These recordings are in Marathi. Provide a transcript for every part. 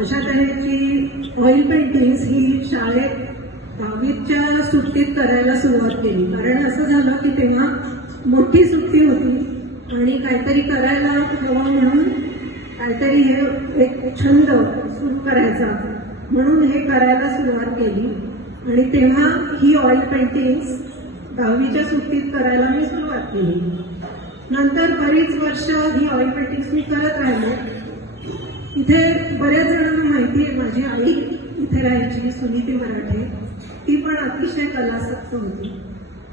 अशात आहे की ऑइल पेंटिंग्स ही शाळेत 10वीच्या सुट्टीत करायला सुरुवात केली. कारण असं झालं की तेव्हा मोठी सुट्टी होती आणि काहीतरी करायला हवं म्हणून काहीतरी हे एक छंद सुरू करायचा म्हणून हे करायला सुरुवात केली. आणि तेव्हा ही ऑइल पेंटिंग्स 10वीच्या सुट्टीत करायला मी सुरुवात केली. नंतर बरीच वर्ष ही ऑइल पेंटिंग्स मी करत राहिले. इथे बऱ्याच जणांना माहिती आहे माझी आई इथे राहायची, सुनीती मराठे. ती पण अतिशय कलासक्त होती.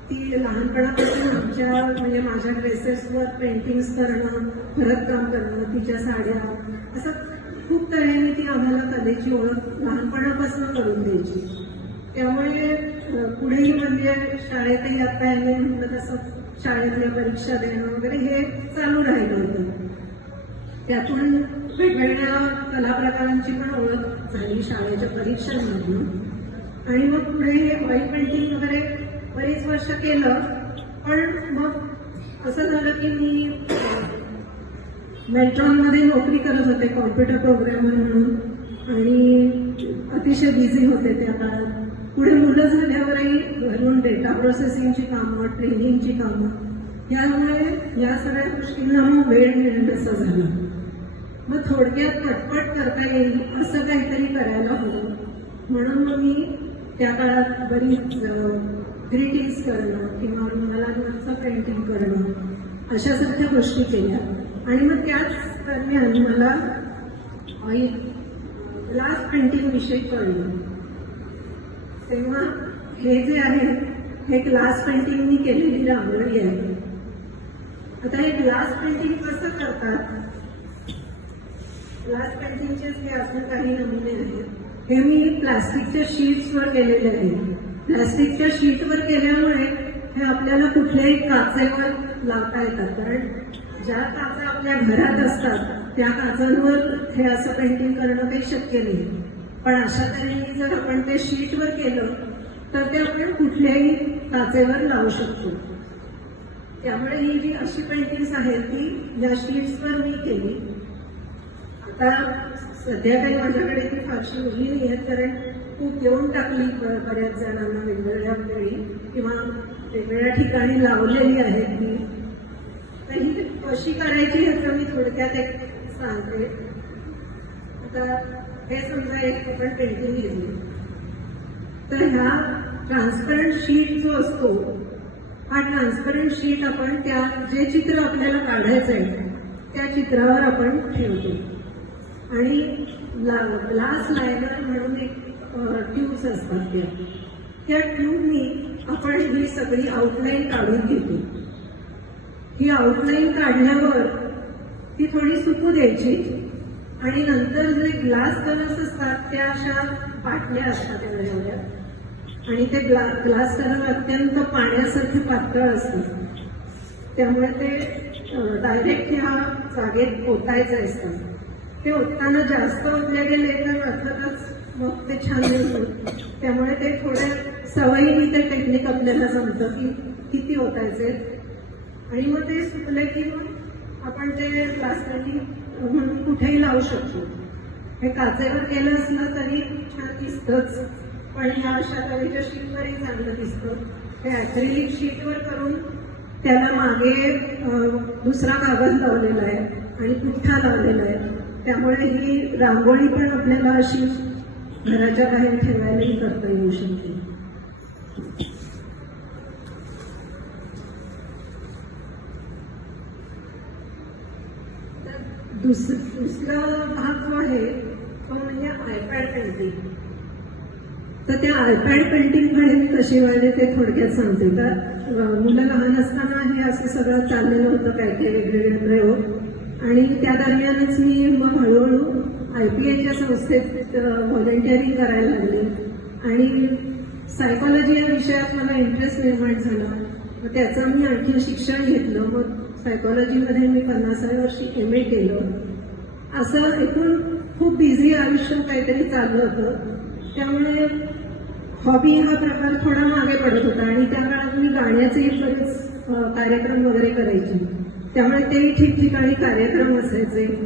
ती लहानपणापासून आमच्या म्हणजे माझ्या ड्रेसेसवर पेंटिंग्स करणं, भरतकाम करणं, तिच्या साड्या, असं खूप तऱ्हेने ती आम्हाला कलेची ओळख लहानपणापासून करून द्यायची. त्यामुळे पुढेही म्हणजे शाळेतही आता याने म्हटलं तसं शाळेतल्या परीक्षा देणं वगैरे हे चालू राहिलं होतं. त्यातून वेगवेगळ्या कला प्रकारांची पण ओळख झाली शाळेच्या परीक्षांमधून. आणि मग पुढे हे ऑइल पेंटिंग वगैरे बरीच वर्ष केलं. पण मग असं झालं की मी मेट्रॉनमध्ये नोकरी करत होते कॉम्प्युटर प्रोग्रॅमर म्हणून आणि अतिशय बिझी होते त्या काळात. पुढे मुलं झाल्यावरही घरून डेटा प्रोसेसिंगची कामं, ट्रेनिंगची कामं, यामुळे या सगळ्या गोष्टींना मग वेळ मिळण्याचं झालं. मग थोडक्यात पटपट करता येईल असं काहीतरी करायला हवं म्हणून मग मी त्या काळात बरीच ग्रीटिंग्स करणं किंवा रुमालांवरचं पेंटिंग करणं अशासारख्या गोष्टी केल्या. आणि मग त्याच दरम्यान मला ऑइल ग्लास पेंटिंग विषयी कळलं. तेव्हा हे जे आहे हे ग्लास पेंटिंग मी केलेली रांगोळी आहे. आता हे ग्लास पेंटिंग कसं करतात? ग्लास पेंटिंगचेच हे अजून काही नमुने आहेत. हे मी प्लास्टिकच्या शीट्सवर केलेले आहे. प्लास्टिकच्या शीटवर केल्यामुळे हे आपल्याला कुठल्याही काचेवर लावता येतात. कारण ज्या काचा आपल्या घरात असतात त्या काचांवर हे असं पेंटिंग करणं काही शक्य नाही. पण अशा तऱ्हेने जर आपण ते शीटवर केलं तर ते आपण कुठल्याही काचेवर लावू शकतो. त्यामुळे ही जी अशी पेंटिंग्स आहेत ती या शीट्सवर मी केली. आता सध्या काही माझ्याकडे ती फारशी उरली नाही आहेत कारण खूप देऊन टाकली बऱ्याच जणांना वेगवेगळ्या वेळी किंवा वेगवेगळ्या ठिकाणी लावलेली आहेत ती. तर ही कशी करायची ह्याचं मी थोडक्यात एक सांगते. आता हे समजा एक आपण पेंटिंग घेतली तर ह्या ट्रान्सपरंट शीट जो असतो हा ट्रान्सपरंट शीट आपण त्या जे चित्र आपल्याला काढायचं आहे त्या चित्रावर आपण ठेवतो. आणि ग्लास लायनर म्हणून एक ट्यूब्स असतात त्या ट्यूबनी आपण ही सगळी आउटलाईन काढून घेतो. ही आउटलाईन काढल्यावर ती थोडी सुकू द्यायची आणि नंतर जे ग्लास कलर्स असतात त्या अशा बाटल्या असतात एवढ्या आणि ते ग्लास कलर अत्यंत पाण्यासारखे पातळ असतात. त्यामुळे ते डायरेक्ट ह्या जागेत ओतायचे असतात. ते ओतताना जास्त ओतले गेले तर अर्थातच मग ते छान होतं. त्यामुळे ते थोडे सवयीने ते टेक्निक आपल्याला जमतं की किती ओतायचे. आणि मग ते सुकले की मग आपण ते ग्लास पेंटिंग म्हणून कुठेही लावू शकतो. हे काचेवर केलं असलं तरी छान दिसतंच पण ह्या अशा तऱ्हेच्या शीटवरही चांगलं दिसतं. हे ॲक्रिलिक शीटवर करून त्याला मागे दुसरा कागद लावलेला आहे आणि पुठ्ठा लावलेला आहे. त्यामुळे ही रांगोळी पण आपल्याला अशी घराच्या बाहेर ठेवायलाही करता येऊ शकते. दुसरा भाग जो आहे तो म्हणजे आयपॅड पेंटिंग. तर त्या आयपॅड पेंटिंगकडे मी कशी वळले ते थोडक्यात सांगते. तर मुलं लहान असताना हे असं सगळं चाललेलं होतं काय काय वेगवेगळे प्रयोग. आणि त्या दरम्यानच मी मग हळूहळू IPAच्या संस्थेत व्हॉलेंटिअरिंग करायला लागले आणि सायकॉलॉजी या विषयात मला इंटरेस्ट निर्माण झाला. मग त्याचं मी आणखी शिक्षण घेतलं. मग सायकॉलॉजीमध्ये मी 50व्या वर्षी MA केलं. असं एकूण खूप बिझी आयुष्य काहीतरी चाललं होतं. त्यामुळे हॉबी हा प्रकार थोडा मागे पडत होता आणि त्या काळात मी गाण्याचेही बरेच कार्यक्रम वगैरे करायचे. त्यामुळे तेही ठिकठिकाणी कार्यक्रम असायचे.